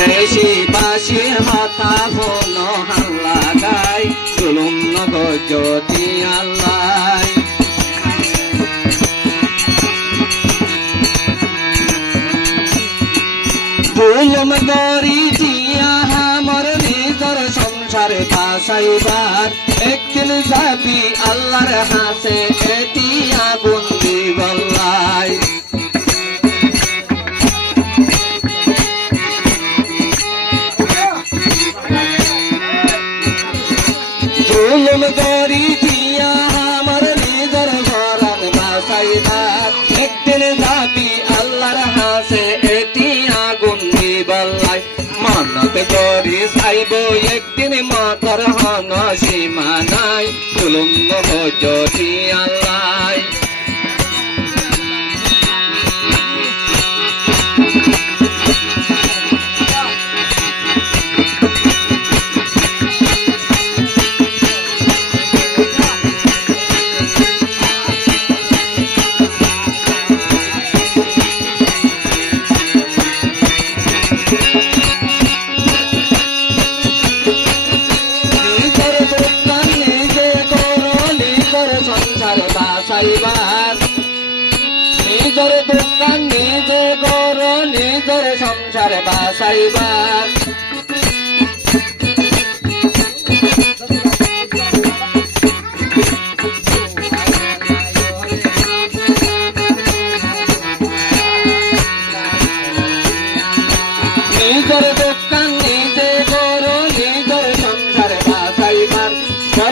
দেশি বাসির হতা হন হাল্লা গাই জুলুম নগর যদি আল্লাহ জুলুম গরি দিয়া আমার নিজর সংসার বাসাইবার একদিন যাবি আল্লাহর হাসে এটি আগুন দিবল্লাই জুলুম গরি দিয়া আমার নিজর ঘরান বাসাইবার একদিন যাবি আল্লাহর হাসে এটি আগুন দিবল্লাই মানত গরি সাইব একদিন মাতার হন সীমা নাই জুলুম যদি আল্লাহ নিজের দোকান নিজে গড় নিজের সংসার বাসাইবার নিজের দোকান নিজে গড় নিজের সংসার বাসাইবার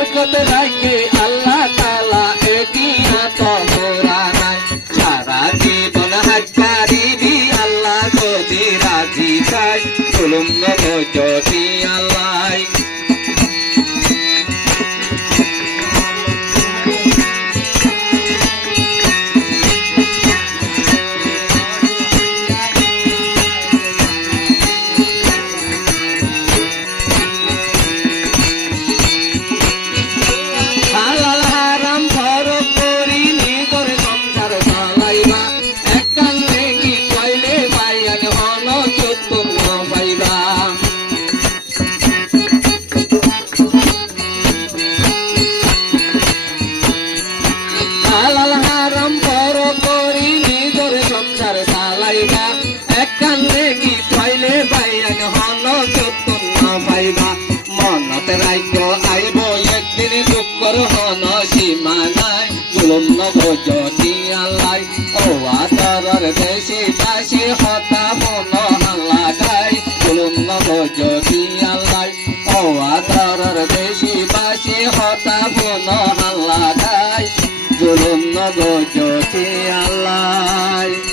বরকত রাখে আল্লাহ তাআলা এটি আত গোরা নাই সারা জীবন হাজ পারিবি আল্লাহ যদি রাজি চাই জুলুম যদি আল্লাহ মনত রাজ্য আইব একদিন দুঃখর হন সীমা নাই জুলুম যদি আল্লাহ ও আতর দেশি বাসি হতা মন হাল্লা গাই জুলুম যদি আল্লাহ ও আতর দেশি বাসি হতা মন হাল্লা গাই জুলুম যদি আল্লাহ